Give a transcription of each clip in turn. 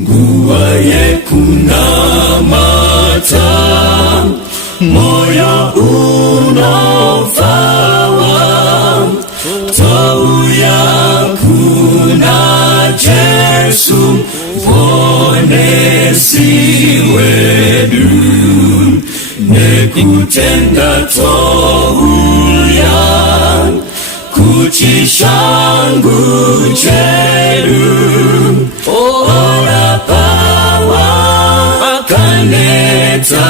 Nguvaye kunamata, moyo unofawa, touya kuna Jesu, vonesi wedu, nekutenda touya, kuchishangu chedu, ora pawa kaneta,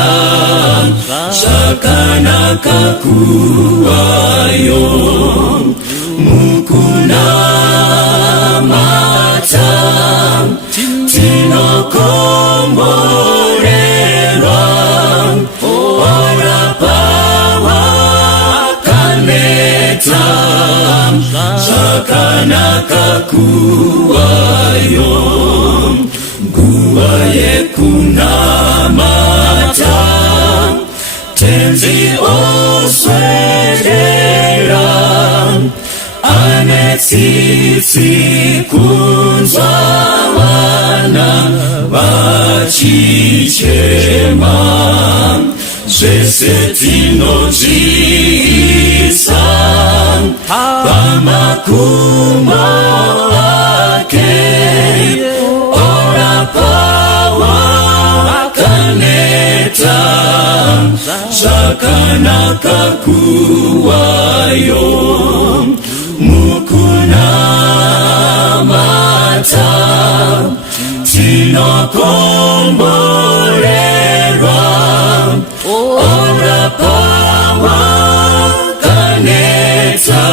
shakana kakuwayo, mukuna mata, tino komorerwa, ora pawa kaneta, shakana kakuwayo, nguvaye kunamata, tenzi oswedera, anetsitsi kunzwa vana vachichema, zvese tinozviisa pamakumbo ake, ora pawa kaneta, zvakanaka kuwayo, mukuna mata, tinokomborerwa, ora pawa kaneta,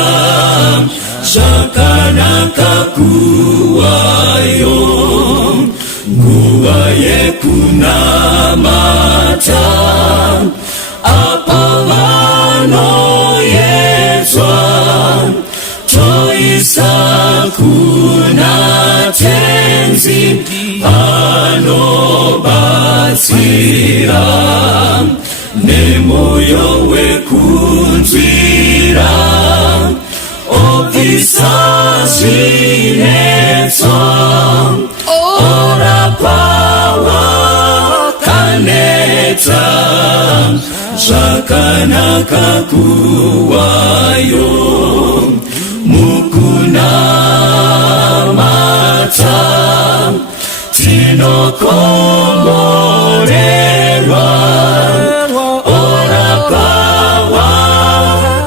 zvakanaka kuwayo, nguvaye kunamata, apa vanoyedzwa, toisa kuna tenzi anobatsira, nemoyo wekunzwira, obvisa zvinetso, ora pawa kaneta, zvakanaka kuwayo, mukuna mata, tinokomorerwa, ora pawa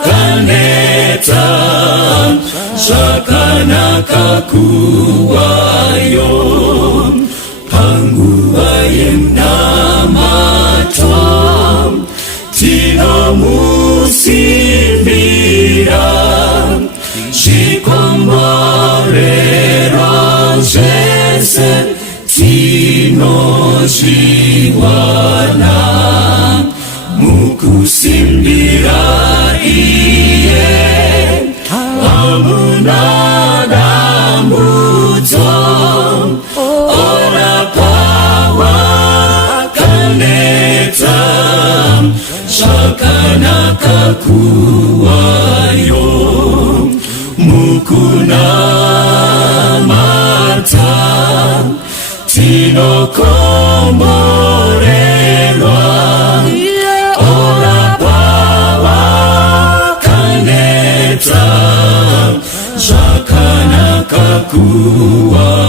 kaneta, zvakanaka kuwayo, panguva yenamato, tinomusimbira, zvikomborero zvese tinozviwana, mukusimbira iye, hamuna dambudzo, ora pawa kaneta, zvakanaka kuwayo, mukuna mata, tinokomborerwa, ora pawa kaneta, zvakanaka kuwayo.